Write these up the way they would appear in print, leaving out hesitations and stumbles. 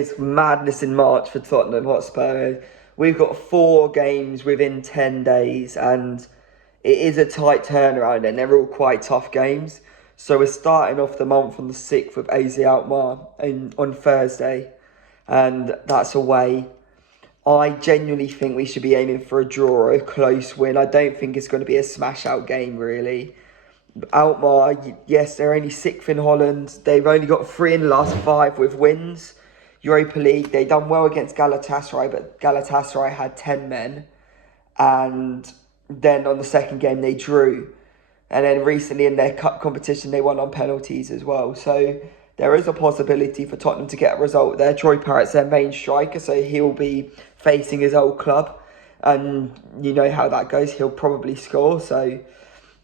It's madness in March for Tottenham Hotspur. We've got 4 games within 10 days, and it is a tight turnaround, and they're all quite tough games. So we're starting off the month on the 6th with AZ Alkmaar on Thursday, and that's away. I genuinely think we should be aiming for a draw or a close win. I don't think it's going to be a smash-out game, really. Alkmaar, yes, they're only 6th in Holland. They've only got 3 in the last 5 with wins. Europa League, they done well against Galatasaray, but Galatasaray had 10 men. And then on the second game, they drew. And then recently in their cup competition, they won on penalties as well. So there is a possibility for Tottenham to get a result there. Troy Parrott's their main striker, so he'll be facing his old club. And you know how that goes. He'll probably score. So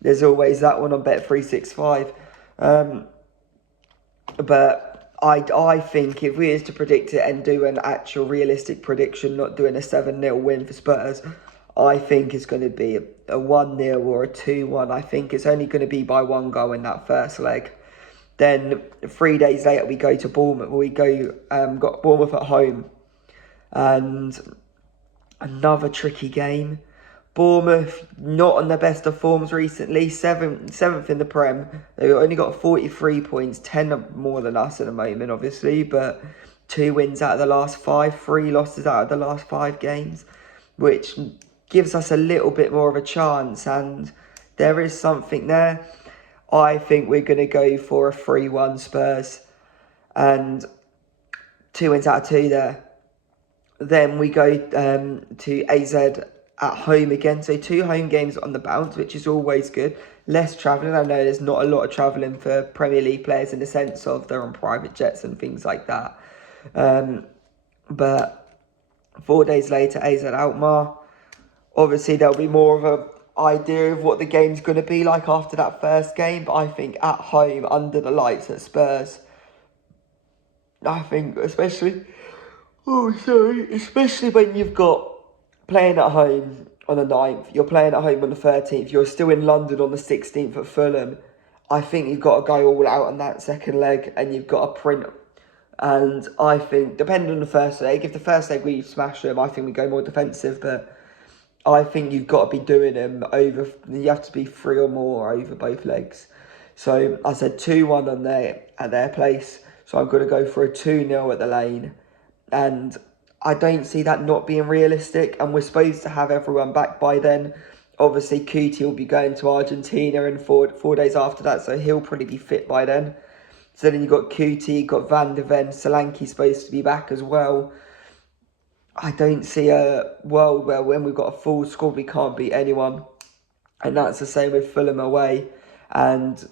there's always that one on Bet365. But I think if we is to predict it and do an actual realistic prediction, not doing a 7-0 win for Spurs, I think it's going to be a 1-0 or a 2-1. I think it's only going to be by 1 goal in that first leg. Then 3 days later we go to Bournemouth. Got Bournemouth at home, and another tricky game. Bournemouth not on their best of forms recently. Seventh in the Prem. They've only got 43 points, 10 more than us at the moment, obviously, but 2 wins out of the last 5, 3 losses out of the last 5 games, which gives us a little bit more of a chance, and there is something there. I think we're going to go for a 3-1 Spurs, and 2 wins out of 2 there. Then we go to AZ at home again. So 2 home games on the bounce, which is always good. Less travelling. I know there's not a lot of travelling for Premier League players in the sense of they're on private jets and things like that. But 4 days later, AZ Alkmaar. Obviously, there'll be more of an idea of what the game's going to be like after that first game. But I think at home, under the lights at Spurs, I think especially when you've got playing at home on the 9th, you're playing at home on the 13th, you're still in London on the 16th at Fulham. I think you've got to go all out on that second leg, and you've got to print. And I think, depending on the first leg, if the first leg we smash them, I think we go more defensive, but I think you've got to be doing them over, you have to be 3 or more over both legs. So I said 2-1 at their place, so I'm going to go for a 2-0 at the Lane. And I don't see that not being realistic, and we're supposed to have everyone back by then. Obviously, Kuti will be going to Argentina in 4 days after that, so he'll probably be fit by then. So then you've got Kuti, you've got Van de Ven, Solanke's supposed to be back as well. I don't see a world where when we've got a full squad we can't beat anyone. And that's the same with Fulham away. And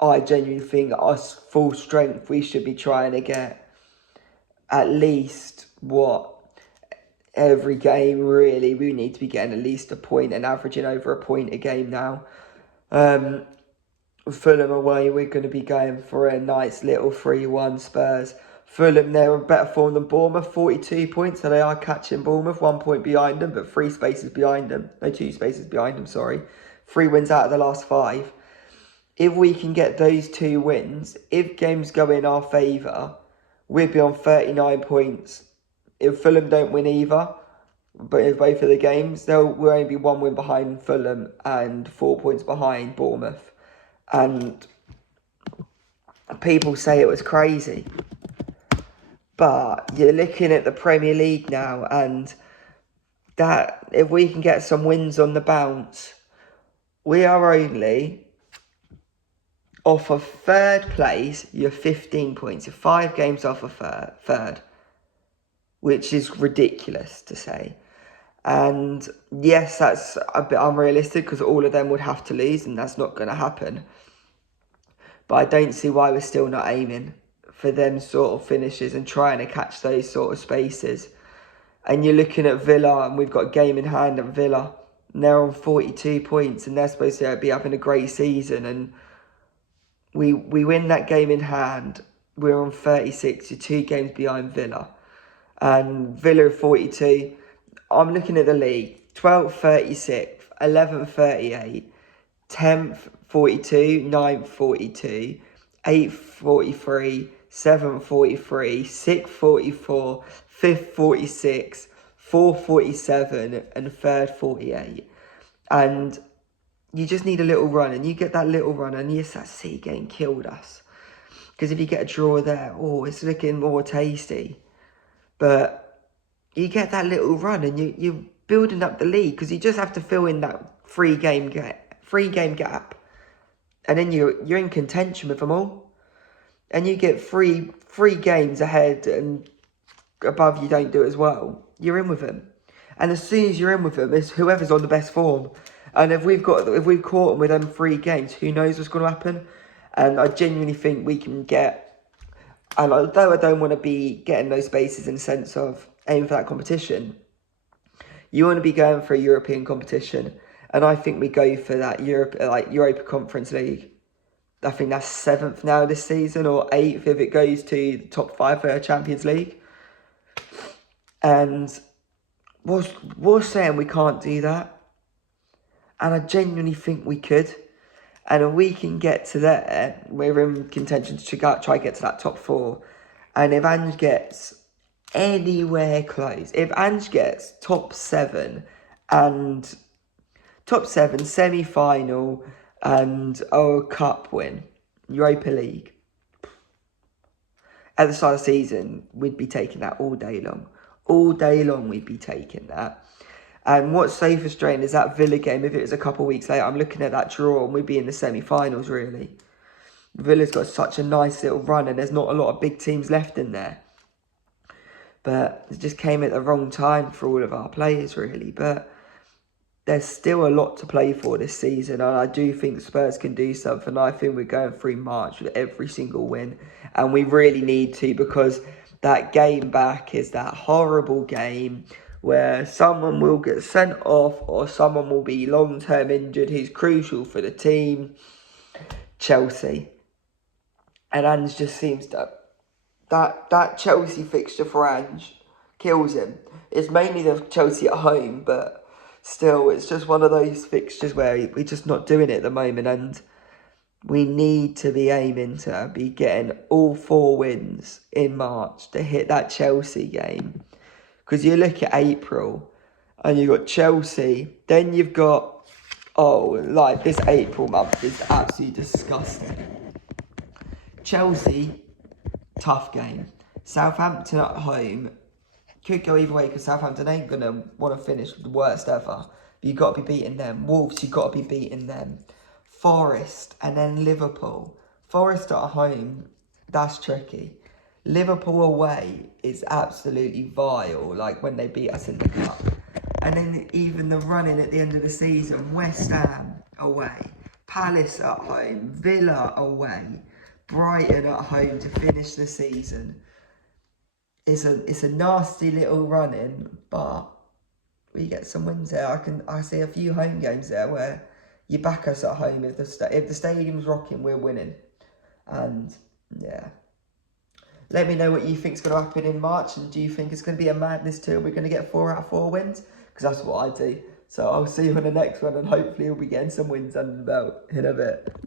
I genuinely think us full strength, we should be trying to get at least every game, really. We need to be getting at least a point and averaging over a point a game now. Fulham away, we're going to be going for a nice little 3-1 Spurs. Fulham, they're in better form than Bournemouth, 42 points, so they are catching Bournemouth, 1 point behind them, but 2 spaces behind them, sorry. 3 wins out of the last 5. If we can get those 2 wins, if games go in our favour, we'd be on 39 points. If Fulham don't win either, but in both of the games, we'll only be 1 win behind Fulham and 4 points behind Bournemouth. And people say it was crazy. But you're looking at the Premier League now, and that if we can get some wins on the bounce, we are only off of 3rd place. You're 15 points. You're 5 games off of third, which is ridiculous to say. And yes, that's a bit unrealistic because all of them would have to lose, and that's not going to happen. But I don't see why we're still not aiming for them sort of finishes and trying to catch those sort of spaces. And you're looking at Villa, and we've got a game in hand at Villa, and they're on 42 points, and they're supposed to be having a great season. And we win that game in hand, we're on 36, you're 2 games behind Villa. And Villa are 42. I'm looking at the league, 12th 36, 11th 38, 10th 42, 9th 42, 8th 43, 7th 43, 6th 44, 5th 46, 4th 47, and 3rd 48. And you just need a little run, and you get that little run, and yes, that City game killed us. Because if you get a draw there, oh, it's looking more tasty. But you get that little run, and you're building up the lead, because you just have to fill in that three game gap, and then you're in contention with them all, and you get three games ahead, and above you don't do it as well. You're in with them, and as soon as you're in with them, it's whoever's on the best form. And if we've caught them with them 3 games, who knows what's going to happen? And I genuinely think we can get. And although I don't want to be getting those spaces in the sense of aiming for that competition, you want to be going for a European competition, and I think we go for that Europa Conference League. I think that's 7th now this season, or 8th if it goes to the top 5 for Champions League. And we're saying we can't do that. And I genuinely think we could. And if we can get to there, we're in contention to try to get to that top 4. And if Ange gets anywhere close, if Ange gets top 7, semi-final, and a cup win, Europa League, at the start of the season, we'd be taking that all day long. All day long, we'd be taking that. And what's so frustrating is that Villa game, if it was a couple of weeks later, I'm looking at that draw and we'd be in the semi-finals, really. Villa's got such a nice little run, and there's not a lot of big teams left in there. But it just came at the wrong time for all of our players, really. But there's still a lot to play for this season, and I do think Spurs can do something. I think we're going through March with every single win, and we really need to, because that game back is that horrible game where someone will get sent off or someone will be long-term injured who's crucial for the team. Chelsea. And Ange just seems that Chelsea fixture for Ange kills him. It's mainly the Chelsea at home, but still, it's just one of those fixtures where we're just not doing it at the moment, and we need to be aiming to be getting all 4 wins in March to hit that Chelsea game. Because you look at April, and you've got Chelsea, then you've got, this April month is absolutely disgusting. Chelsea, tough game. Southampton at home, could go either way, because Southampton ain't going to want to finish the worst ever. But you've got to be beating them. Wolves, you've got to be beating them. Forest, and then Liverpool. Forest at home, that's tricky. Liverpool away is absolutely vile, like when they beat us in the cup. And then even the running at the end of the season, West Ham away, Palace at home, Villa away, Brighton at home to finish the season. It's a nasty little run-in, but we get some wins there. I see a few home games there where you back us at home. If the stadium's rocking, we're winning. And yeah. Let me know what you think's going to happen in March, and do you think it's going to be a madness too? We're going to get 4 out of 4 wins? Because that's what I do. So I'll see you on the next one, and hopefully we'll be getting some wins under the belt in a bit.